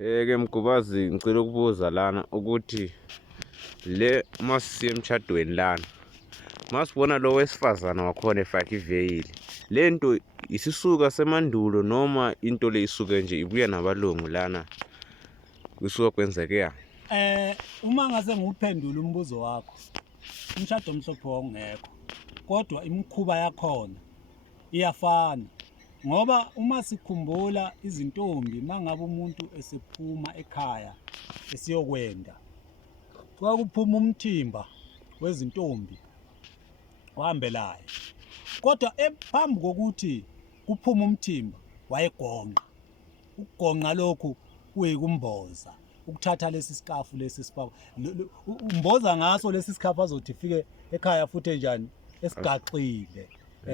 Ke mgubazi ngicela ukubuza lana ukuthi le masisiya emshadweni lana masibona lo wesifazana wakhona efaka iveyili, le nto isisuka semandulo noma into le isuke nje ibuya nabalungu lana kusuka kwenzeke ya? Uma ngase ngiwuphendula umbuzo wakho, umshado omhlophe wawungekho, kodwa imikhuba yakhona iyafana. Ngoba uma sikhumbula izintombi mangabe umuntu esephuma ekhaya esiyokwenda, kwakuphuma umthimba wezintombi ohambelayo. Kodwa phambi kokuthi kuphume umthimba wayegonqa. Ukugonqa lokhu kuyikumboza, ukuthatha lesi sikafu lesi sifaka umboza ngaso lesi sikhafu azothi ifike ekhaya futhi enjani esigaxile.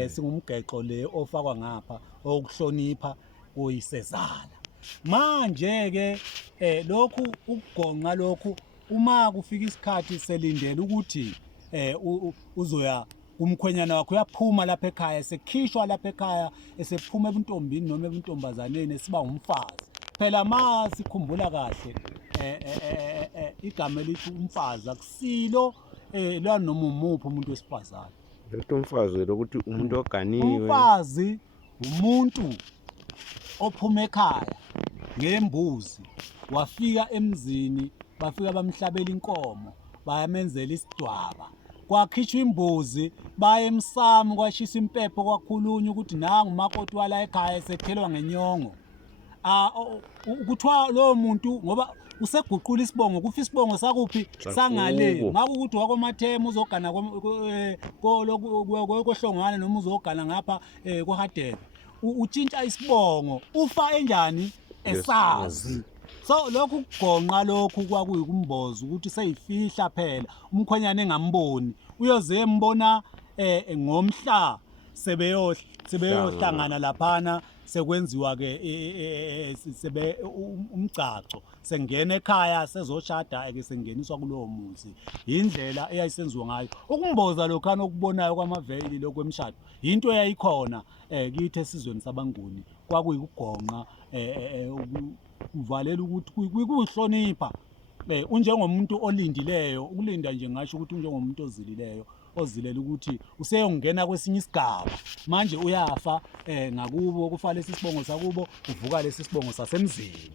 Singumgeqo le ofakwa ngapha okuhlonipha uyisezala. Manje ke lokhu ukugonqa lokhu uma kufika isikhathi selindele ukuthi uzoya umkhwenyana wakho uyaphuma lapha ekhaya, sekhishwa lapha ekhaya, esephuma ebuntombini noma ebuntombazaneni esiba umfazi. Phela ma sikhumbula kahle igama elithi umfazi akusilo noma umuphi umuntu wesifazane. Lethi umfazi lokuthi umuntu oganiwe. Umfazi umuntu ophuma ekhaya ngembuzi, wafika emzini, bafika bamhlabela inkomo, bayamenzela isidwaba, kwakhishwa imbuzi, baye emsamo, kwashisa impepho, kwakhulunywa ukuthi nangu umakoti wala ekhaya esethelwa ngenyongo. Kuthiwa lowo muntu ngoba useguqula isibongo, kufa isibongo sakuphi sangale, ngakukuthi wakomathema uzogana kohlongwane noma uzogana ngapha kohadebe, utshintsha isibongo, ufa enjani esazi. So lokhu kugonqa lokhu kwakuyikumboza ukuthi seyifihla phela umkhwenyana engamboni, uyoze embona ngomhla sebeyohlangana laphana, sekwenziwa ke umgcaco, sengena ekhaya sezoshada ke sengeniswa kulowo muzi. Indlela eyayisenziwa ngayo ukumboza lokhana okubonayo kwamaveli lokwemshado, into eyayikhona kithi esizweni sabanguni, kwakuyikugonqa uvalela ukuthi kuyihlonipha unjengomuntu olindileyo. Ukulinda nje ngasho ukuthi unjengomuntu ozilileyo, ozilela ukuthi useyongena kwesinye isigaba, manje uyafa ngakubo, kufa lesi sibongo sakubo, uvuka lesi sibongo sasemzini.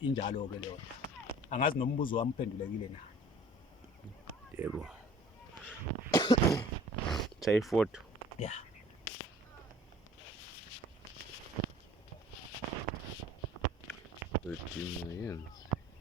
Injalo-ke leyo. Angazi noma umbuzo wami uphendulekile na? Yebo. Try ifoto. Yeah. Yenzi